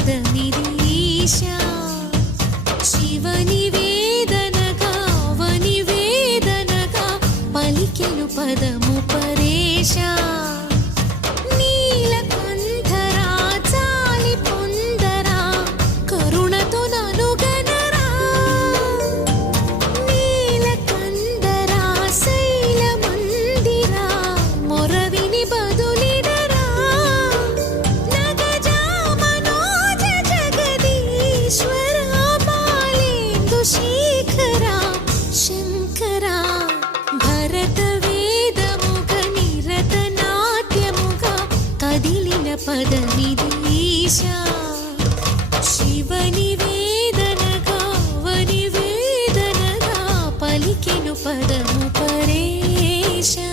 పదమిది ఈశా శివని వేదనగా అవని వేదనగా పలికెను పదము పరేశా నీలకంఠరా చాలి పొందరా కరుణతో ననుగనరా నీలకందరా శైల మందిరా మొరవిని బదులిడరా నగజా మనోజ జగదీశ్వరా బాలేందు శేఖరా శంకరా భరత వేదముగ నిరత నాట్యముగా కదిలిన పదమిది ఈశా శివని వేదనగా అవని వేదనగా పలికెను పదము పరేశా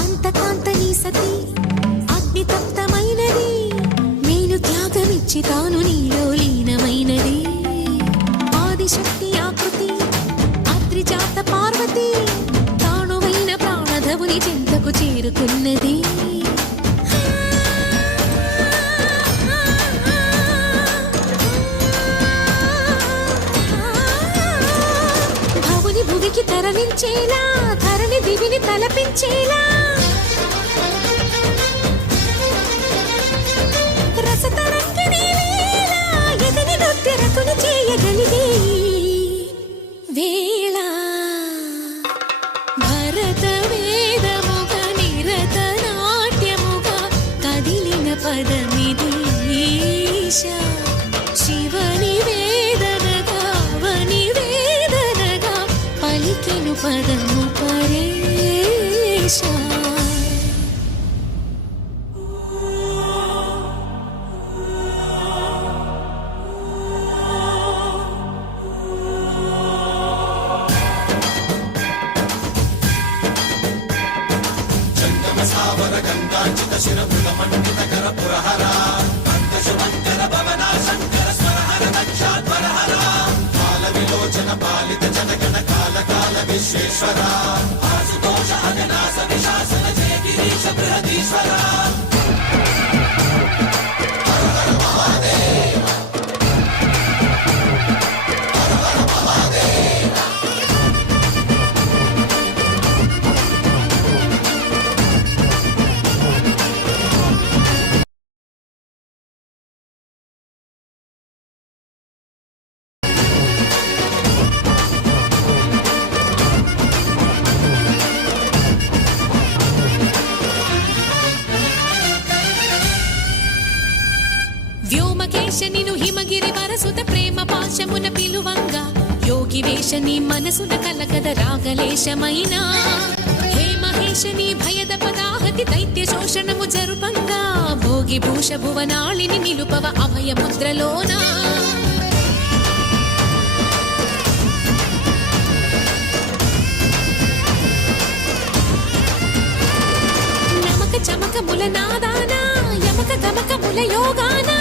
అంతకాంతని సతి అగ్నితప్తమైనది నేను త్యాగమిచ్చి తాను నీలో లీనమైనది ఆదిశక్తి ఆకృతి అద్రిజాత పార్వతి తానువైన ప్రాణధవుని చింతకు చేరుకున్నది భవుని భువికి తరలించేలా ధరణి దివిని తలపించేలా రసతరంగిణి వేళ ఎదిని నృత్యరతుని చేయగలిగే వేళ భరత వేదముగ నిరత నాట్యముగా కదిలిన పదమిది ఈశా శివని వేదనగా అవని వేదనగా పలికెను పదము పరేశా వ్యోమకేశ నిను హిమగిరి వరసుత ప్రేమ పాశమున పిలువంగా యోగి వేషని మనసున కలకద రాగలేశమైనా హే మహేశని భయద పదాహతి దైత్య శోషణము జరుపంగా భోగి భూష భువనాళిని నిలుపవ అభయ ముద్రలోనా నమక చమక ముల నాదానా యమక గమక ముల యోగానా